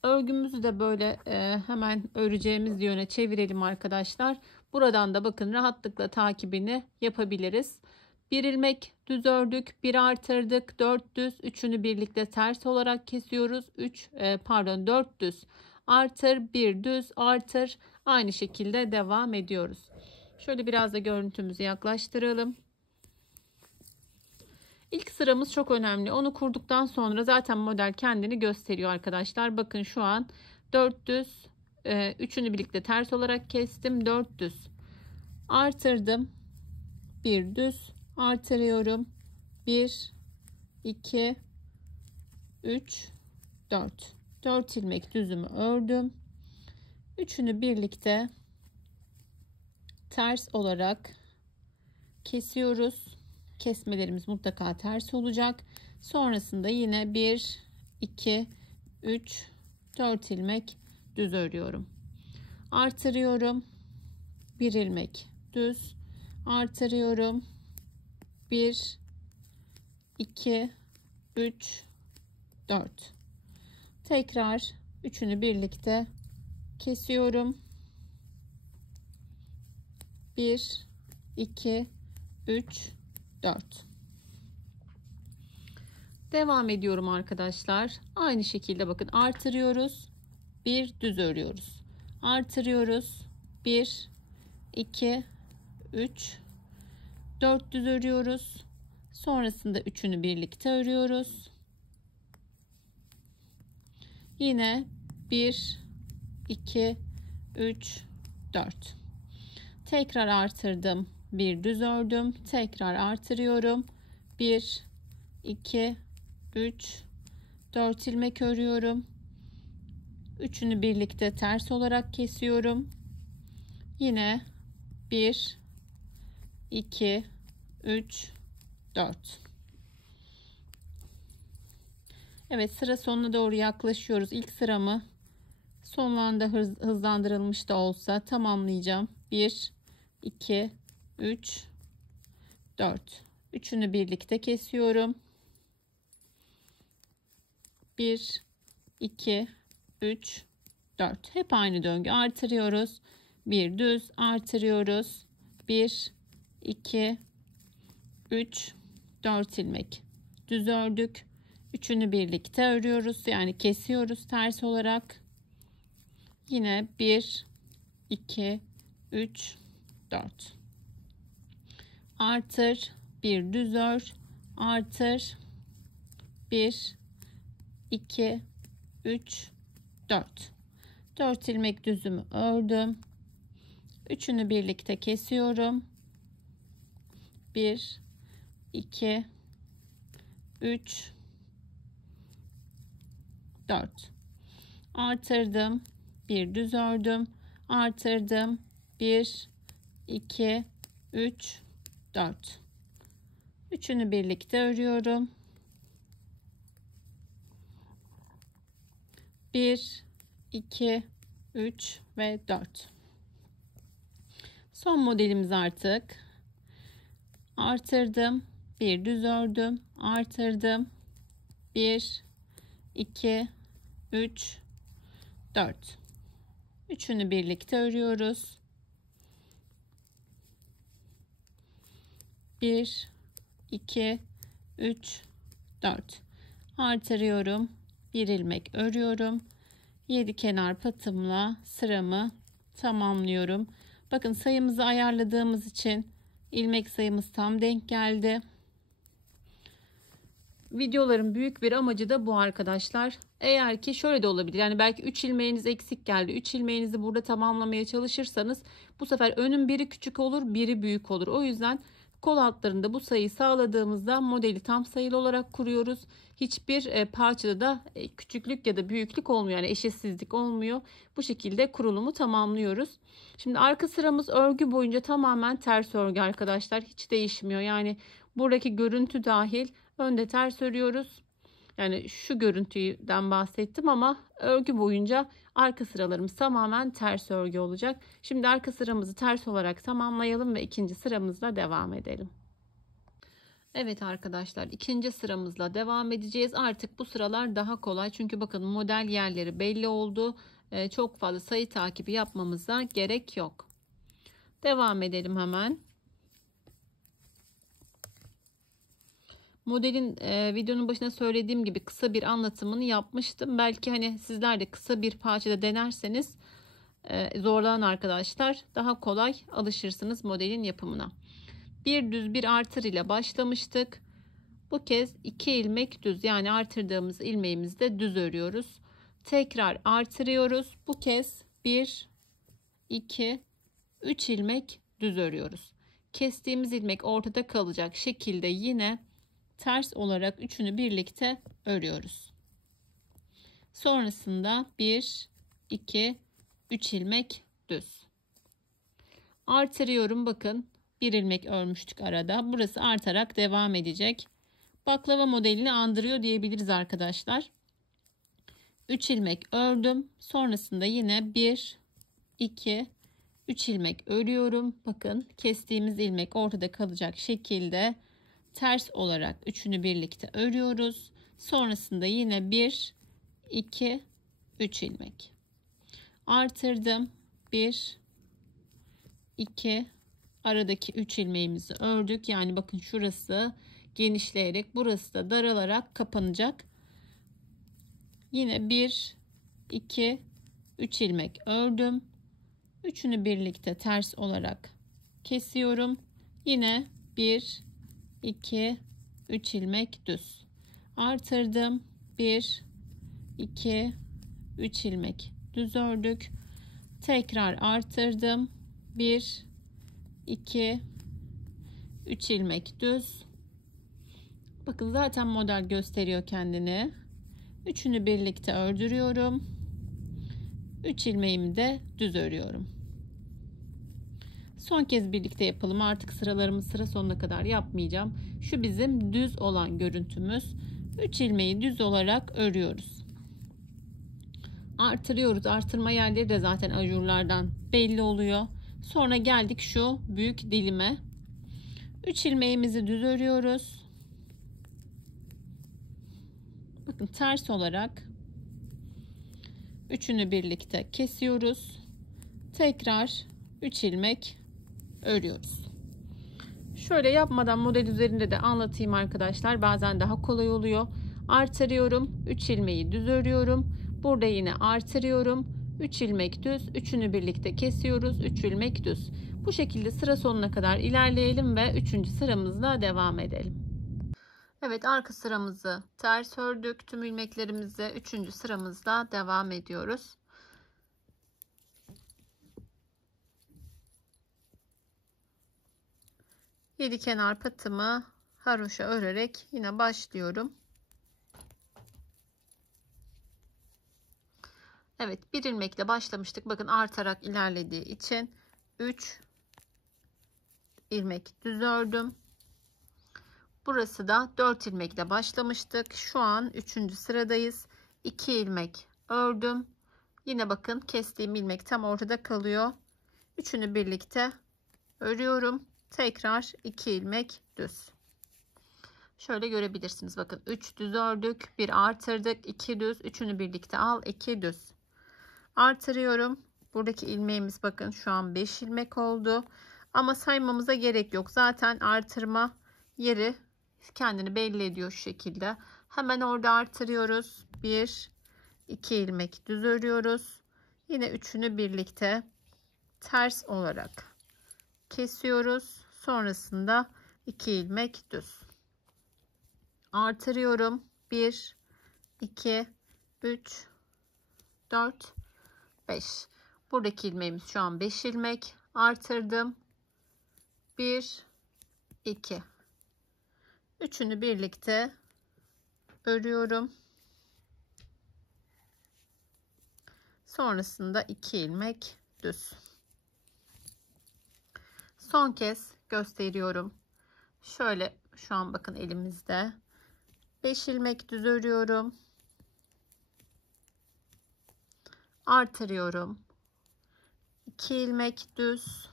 Örgümüzü de böyle hemen öreceğimiz yöne çevirelim arkadaşlar. Buradan da bakın rahatlıkla takibini yapabiliriz. Bir ilmek düz ördük, bir artırdık, 4 düz, üçünü birlikte ters olarak kesiyoruz. 4 düz artır, bir düz artır, aynı şekilde devam ediyoruz. Şöyle biraz da görüntümüzü yaklaştıralım. İlk sıramız çok önemli. Onu kurduktan sonra zaten model kendini gösteriyor arkadaşlar. Bakın şu an 4 düz, üçünü birlikte ters olarak kestim. 4 düz artırdım, bir düz artırıyorum. 1 2 3 4 ilmek düzümü ördüm. Üçünü birlikte ters olarak kesiyoruz. Kesmelerimiz mutlaka ters olacak. Sonrasında yine 1 2 3 4 ilmek düz örüyorum. Artırıyorum. 1 ilmek düz artırıyorum. 1 2 3 4. Tekrar üçünü birlikte kesiyorum. 1 2 3 4. Devam ediyorum arkadaşlar. Aynı şekilde bakın artırıyoruz. Bir düz örüyoruz. Artırıyoruz. 1 2 3 4 düz örüyoruz. Sonrasında üçünü birlikte örüyoruz. Yine 1 2 3 4. Tekrar artırdım. Bir düz ördüm. Tekrar artırıyorum. 1 2 3 4 ilmek örüyorum. Üçünü birlikte ters olarak kesiyorum. Yine 1 2 3 4. Evet, sıra sonuna doğru yaklaşıyoruz. İlk sıramı son anda hızlandırılmış da olsa tamamlayacağım. 1 2 3 4. Üçünü birlikte kesiyorum. 1 2 3 4. Hep aynı döngü. Artırıyoruz. Bir düz artırıyoruz. 1 2 3 4 ilmek düz ördük. Üçünü birlikte örüyoruz. Yani kesiyoruz ters olarak. Yine 1 2 3 4. Artır, bir düz ör, artır, 1 2 3 4. 4 ilmek düzümü ördüm. Üçünü birlikte kesiyorum. 1 2 3 4. Artırdım, bir düz ördüm, artırdım, 1 2 3 4. Üçünü birlikte örüyorum. 1 2 3 ve 4. Son modelimiz artık. Artırdım, bir düz ördüm, artırdım, 1 2 3 4. Üçünü birlikte örüyoruz. 1 2 3 4. Artırıyorum, bir ilmek örüyorum. 7 kenar patımla sıramı tamamlıyorum. Bakın sayımızı ayarladığımız için ilmek sayımız tam denk geldi. Videoların büyük bir amacı da bu arkadaşlar. Eğer ki şöyle de olabilir. Yani belki 3 ilmeğiniz eksik geldi. 3 ilmeğinizi burada tamamlamaya çalışırsanız bu sefer önün biri küçük olur, biri büyük olur. O yüzden kol altlarında bu sayıyı sağladığımızda modeli tam sayılı olarak kuruyoruz. Hiçbir parçada da küçüklük ya da büyüklük olmuyor. Yani eşitsizlik olmuyor. Bu şekilde kurulumu tamamlıyoruz. Şimdi arka sıramız örgü boyunca tamamen ters örgü arkadaşlar. Hiç değişmiyor. Yani buradaki görüntü dahil önde ters örüyoruz. Yani şu görüntüden bahsettim ama örgü boyunca arka sıralarımız tamamen ters örgü olacak. Şimdi arka sıramızı ters olarak tamamlayalım ve ikinci sıramızla devam edelim. Evet arkadaşlar, ikinci sıramızla devam edeceğiz. Artık bu sıralar daha kolay. Çünkü bakın model yerleri belli oldu. Çok fazla sayı takibi yapmamıza gerek yok. Devam edelim hemen. Modelin videonun başına söylediğim gibi kısa bir anlatımını yapmıştım. Belki hani sizler de kısa bir parçada denerseniz zorlanan arkadaşlar daha kolay alışırsınız modelin yapımına. Bir düz bir artır ile başlamıştık. Bu kez 2 ilmek düz, yani artırdığımız ilmeğimizde düz örüyoruz. Tekrar artırıyoruz. Bu kez 1, 2, 3 ilmek düz örüyoruz. Kestiğimiz ilmek ortada kalacak şekilde yine ters olarak üçünü birlikte örüyoruz. Sonrasında 1, 2, 3 ilmek düz. Artırıyorum, bakın bir ilmek örmüştük arada. Burası artarak devam edecek. Baklava modelini andırıyor diyebiliriz arkadaşlar. 3 ilmek ördüm. Sonrasında yine 1, 2, 3 ilmek örüyorum. Bakın kestiğimiz ilmek ortada kalacak şekilde ters olarak üçünü birlikte örüyoruz. Sonrasında yine 1, 2, 3 ilmek artırdım. 1, 2, aradaki 3 ilmeğimizi ördük. Yani bakın şurası genişleyerek, burası da daralarak kapanacak. Yine 1, 2, 3 ilmek ördüm. Üçünü birlikte ters olarak kesiyorum. Yine 1, 2, 3 ilmek düz. Artırdım. 1, 2, 3 ilmek düz ördük. Tekrar artırdım. 1, 2, 3 ilmek düz. Bakın zaten model gösteriyor kendini. Üçünü birlikte ördürüyorum. 3 ilmeğimi de düz örüyorum. Son kez birlikte yapalım. Artık sıralarımı sıra sonuna kadar yapmayacağım. Şu bizim düz olan görüntümüz. 3 ilmeği düz olarak örüyoruz. Artırıyoruz. Artırma yerleri de zaten ajurlardan belli oluyor. Sonra geldik şu büyük dilime. 3 ilmeğimizi düz örüyoruz. Bakın ters olarak üçünü birlikte kesiyoruz. Tekrar 3 ilmek örüyoruz. Şöyle yapmadan model üzerinde de anlatayım arkadaşlar. Bazen daha kolay oluyor. Artırıyorum. 3 ilmeği düz örüyorum. Burada yine artırıyorum. 3 ilmek düz. Üçünü birlikte kesiyoruz. 3 ilmek düz. Bu şekilde sıra sonuna kadar ilerleyelim ve 3. sıramızla devam edelim. Evet, arka sıramızı ters ördük. Tüm ilmeklerimizi 3. sıramızda devam ediyoruz. Yedi kenar patımı haroşa örerek yine başlıyorum. Evet, bir ilmekle başlamıştık. Bakın artarak ilerlediği için 3 ilmek düz ördüm. Burası da 4 ilmekle başlamıştık. Şu an 3. sıradayız. 2 ilmek ördüm. Yine bakın kestiğim ilmek tam ortada kalıyor. Üçünü birlikte örüyorum. Tekrar 2 ilmek düz. Şöyle görebilirsiniz. Bakın 3 düz ördük. 1 artırdık. 2 düz. Üçünü birlikte al. 2 düz. Artırıyorum. Buradaki ilmeğimiz bakın şu an 5 ilmek oldu. Ama saymamıza gerek yok. Zaten artırma yeri kendini belli ediyor şu şekilde. Hemen orada artırıyoruz. 1, 2 ilmek düz örüyoruz. Yine üçünü birlikte ters olarak kesiyoruz. Sonrasında 2 ilmek düz. Artırıyorum. 1, 2, 3, 4, 5. Buradaki ilmeğimiz şu an 5 ilmek. Artırdım. 1, 2. Üçünü birlikte örüyorum. Sonrasında 2 ilmek düz. Son kez gösteriyorum. Şöyle şu an bakın elimizde 5 ilmek düz örüyorum. Artırıyorum. 2 ilmek düz.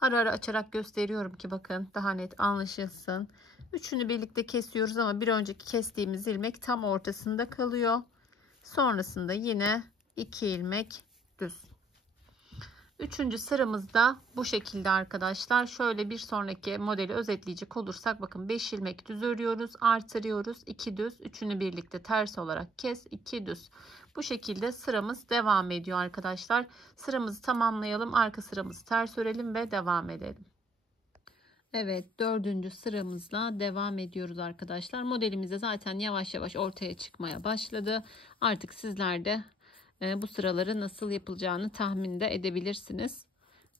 Ara ara açarak gösteriyorum ki bakın daha net anlaşılsın. Üçünü birlikte kesiyoruz ama bir önceki kestiğimiz ilmek tam ortasında kalıyor. Sonrasında yine 2 ilmek düz. Üçüncü sıramızda bu şekilde arkadaşlar. Şöyle bir sonraki modeli özetleyecek olursak bakın 5 ilmek düz örüyoruz, artırıyoruz, 2 düz, üçünü birlikte ters olarak kes, 2 düz. Bu şekilde sıramız devam ediyor arkadaşlar. Sıramızı tamamlayalım, arka sıramızı ters örelim ve devam edelim. Evet, dördüncü sıramızla devam ediyoruz arkadaşlar. Modelimiz de zaten yavaş yavaş ortaya çıkmaya başladı. Artık sizler de bu sıraları nasıl yapılacağını tahmin de edebilirsiniz.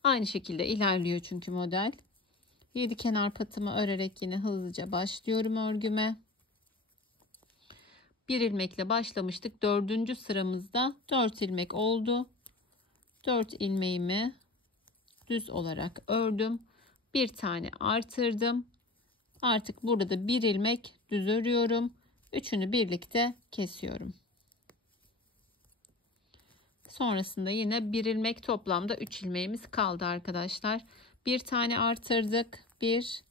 Aynı şekilde ilerliyor çünkü model. 7 kenar patımı örerek yine hızlıca başlıyorum örgüme. Bir ilmekle başlamıştık. Dördüncü sıramızda 4 ilmek oldu. 4 ilmeğimi düz olarak ördüm. Bir tane artırdım. Artık burada bir ilmek düz örüyorum. Üçünü birlikte kesiyorum. Sonrasında yine bir ilmek, toplamda 3 ilmeğimiz kaldı arkadaşlar. Bir tane artırdık. 1,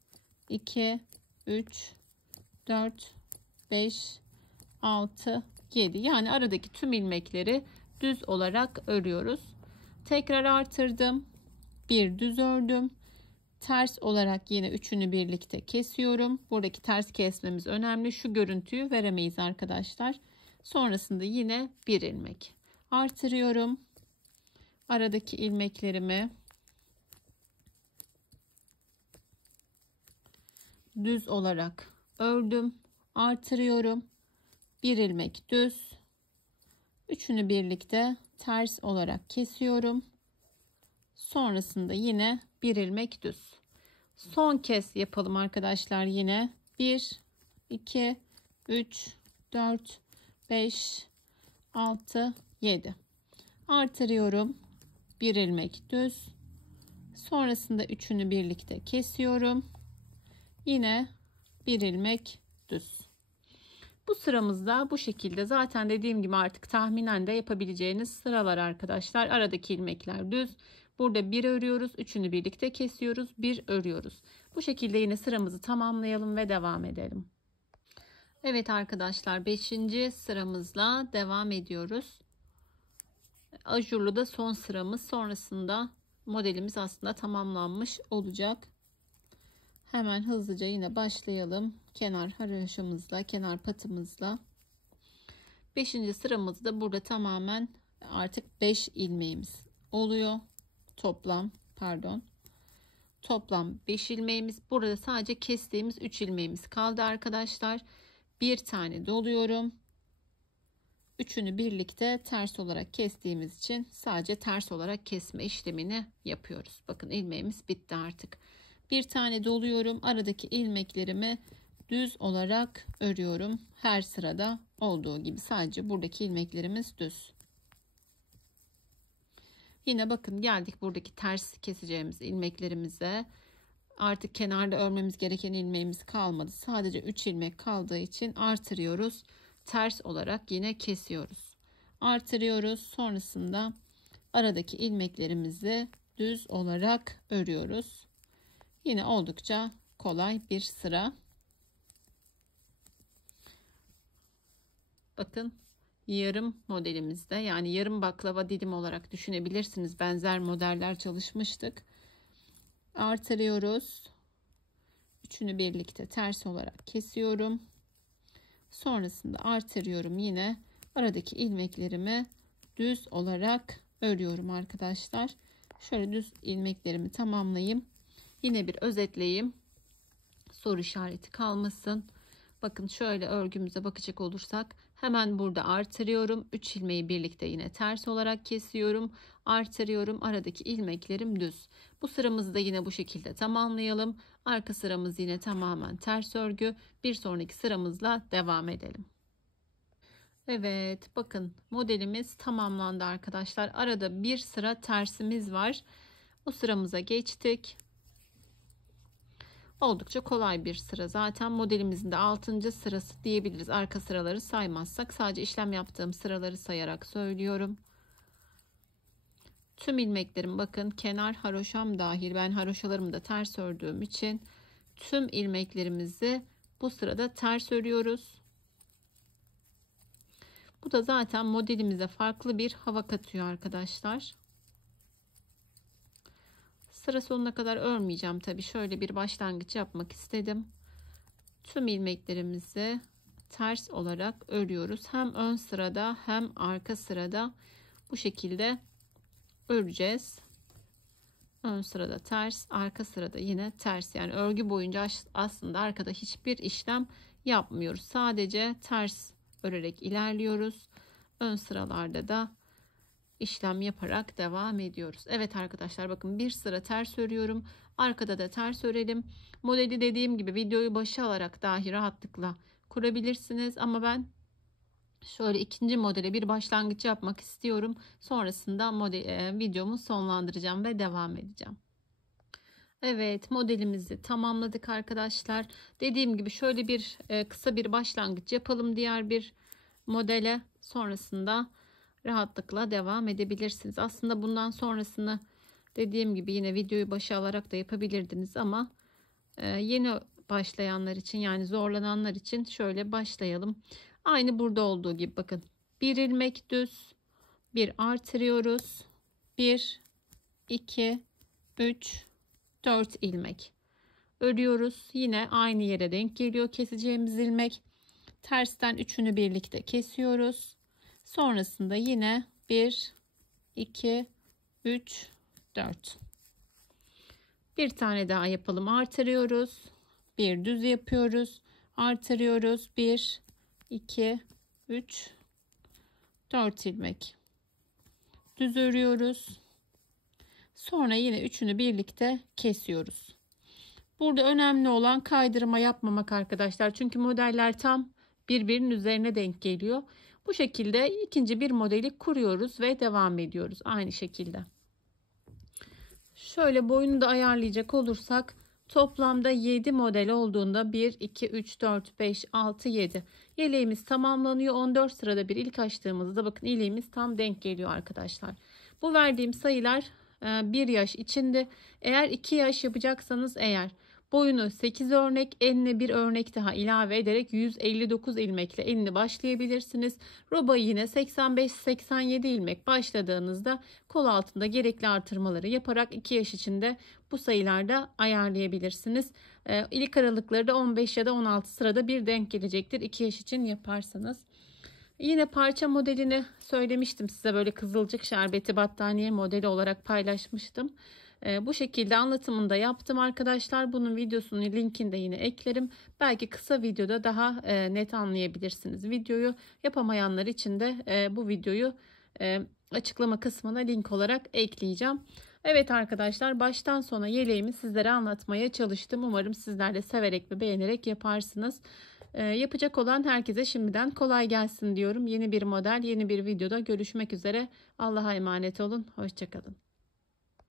2, 3, 4, 5, 6, 7. Yani aradaki tüm ilmekleri düz olarak örüyoruz. Tekrar artırdım. Bir düz ördüm. Ters olarak yine üçünü birlikte kesiyorum. Buradaki ters kesmemiz önemli. Şu görüntüyü veremeyiz arkadaşlar. Sonrasında yine bir ilmek artırıyorum. Aradaki ilmeklerimi düz olarak ördüm. Artırıyorum. Bir ilmek düz. Üçünü birlikte ters olarak kesiyorum. Sonrasında yine bir ilmek düz. Son kez yapalım arkadaşlar yine. 1, 2, 3, 4, 5, 6, 7. Artırıyorum. Bir ilmek düz. Sonrasında üçünü birlikte kesiyorum. Yine bir ilmek düz. Bu sıramızda bu şekilde, zaten dediğim gibi artık tahminen de yapabileceğiniz sıralar arkadaşlar. Aradaki ilmekler düz. Burada bir örüyoruz. Üçünü birlikte kesiyoruz. Bir örüyoruz. Bu şekilde yine sıramızı tamamlayalım ve devam edelim. Evet arkadaşlar, 5. sıramızla devam ediyoruz. Ajurlu da son sıramız. Sonrasında modelimiz aslında tamamlanmış olacak. Hemen hızlıca yine başlayalım. Kenar haroşamızla, kenar patımızla. 5. sıramızda burada tamamen artık 5 ilmeğimiz oluyor. Toplam 5 ilmeğimiz. Burada sadece kestiğimiz 3 ilmeğimiz kaldı arkadaşlar. Bir tane doluyorum. Üçünü birlikte ters olarak kestiğimiz için sadece ters olarak kesme işlemini yapıyoruz. Bakın ilmeğimiz bitti artık. Bir tane doluyorum. Aradaki ilmeklerimi düz olarak örüyorum. Her sırada olduğu gibi sadece buradaki ilmeklerimiz düz. Yine bakın geldik buradaki ters keseceğimiz ilmeklerimize. Artık kenarda örmemiz gereken ilmeğimiz kalmadı. Sadece 3 ilmek kaldığı için artırıyoruz. Ters olarak yine kesiyoruz. Artırıyoruz. Sonrasında aradaki ilmeklerimizi düz olarak örüyoruz. Yine oldukça kolay bir sıra. Bakın yarım modelimizde, yani yarım baklava dilim olarak düşünebilirsiniz. Benzer modeller çalışmıştık. Artırıyoruz. Üçünü birlikte ters olarak kesiyorum. Sonrasında artırıyorum. Yine aradaki ilmeklerimi düz olarak örüyorum arkadaşlar. Şöyle düz ilmeklerimi tamamlayayım. Yine bir özetleyeyim. Soru işareti kalmasın. Bakın şöyle örgümüze bakacak olursak hemen burada artırıyorum. 3 ilmeği birlikte yine ters olarak kesiyorum. Artırıyorum. Aradaki ilmeklerim düz. Bu sıramızı da yine bu şekilde tamamlayalım. Arka sıramız yine tamamen ters örgü. Bir sonraki sıramızla devam edelim. Evet, bakın modelimiz tamamlandı arkadaşlar. Arada bir sıra tersimiz var. O sıramıza geçtik. Oldukça kolay bir sıra. Zaten modelimizin de 6. sırası diyebiliriz. Arka sıraları saymazsak, sadece işlem yaptığım sıraları sayarak söylüyorum. Tüm ilmeklerim bakın kenar haroşam dahil, ben haroşalarımı da ters ördüğüm için tüm ilmeklerimizi bu sırada ters örüyoruz. Bu da zaten modelimize farklı bir hava katıyor arkadaşlar. Sıra sonuna kadar örmeyeceğim tabii. Şöyle bir başlangıç yapmak istedim. Tüm ilmeklerimizi ters olarak örüyoruz. Hem ön sırada hem arka sırada bu şekilde öreceğiz. Ön sırada ters, arka sırada yine ters. Yani örgü boyunca aslında arkada hiçbir işlem yapmıyoruz. Sadece ters örerek ilerliyoruz. Ön sıralarda da işlem yaparak devam ediyoruz. Evet arkadaşlar, bakın bir sıra ters örüyorum. Arkada da ters örelim. Modeli dediğim gibi videoyu başa alarak dahi rahatlıkla kurabilirsiniz. Ama ben şöyle ikinci modele bir başlangıç yapmak istiyorum. Sonrasında videomu sonlandıracağım ve devam edeceğim. Evet, modelimizi tamamladık arkadaşlar. Dediğim gibi şöyle bir kısa bir başlangıç yapalım diğer bir modele. Sonrasında rahatlıkla devam edebilirsiniz. Aslında bundan sonrasını dediğim gibi yine videoyu başa alarak da yapabilirdiniz ama yeni başlayanlar için, yani zorlananlar için şöyle başlayalım. Aynı burada olduğu gibi bakın. Bir ilmek düz, bir artırıyoruz. 1, 2, 3, 4 ilmek örüyoruz. Yine aynı yere denk geliyor keseceğimiz ilmek. Tersten üçünü birlikte kesiyoruz. Sonrasında yine 1, 2, 3, 4. Bir tane daha yapalım. Artırıyoruz. Bir düz yapıyoruz. Artırıyoruz. 1, 2, 3, 4 ilmek. Düz örüyoruz. Sonra yine üçünü birlikte kesiyoruz. Burada önemli olan kaydırma yapmamak arkadaşlar. Çünkü modeller tam birbirinin üzerine denk geliyor. Bu şekilde ikinci bir modeli kuruyoruz ve devam ediyoruz aynı şekilde. Şöyle boyunu da ayarlayacak olursak toplamda 7 model olduğunda 1, 2, 3, 4, 5, 6, 7 yeleğimiz tamamlanıyor. 14 sırada bir ilk açtığımızda bakın iliğimiz tam denk geliyor arkadaşlar. Bu verdiğim sayılar 1 yaş içinde. Eğer 2 yaş yapacaksanız boyunu 8 örnek, enine bir örnek daha ilave ederek 159 ilmekle enini başlayabilirsiniz. Robayı yine 85-87 ilmek başladığınızda kol altında gerekli artırmaları yaparak 2 yaş içinde bu sayılarda ayarlayabilirsiniz. İlik aralıkları da 15 ya da 16 sırada bir denk gelecektir 2 yaş için yaparsanız. Yine parça modelini söylemiştim size, böyle kızılcık şerbeti battaniye modeli olarak paylaşmıştım. Bu şekilde anlatımını da yaptım arkadaşlar. Bunun videosunun linkini de yine eklerim. Belki kısa videoda daha net anlayabilirsiniz videoyu. Yapamayanlar için de bu videoyu açıklama kısmına link olarak ekleyeceğim. Evet arkadaşlar, baştan sona yeleğimi sizlere anlatmaya çalıştım. Umarım sizler de severek ve beğenerek yaparsınız. Yapacak olan herkese şimdiden kolay gelsin diyorum. Yeni bir model, yeni bir videoda görüşmek üzere. Allah'a emanet olun. Hoşça kalın.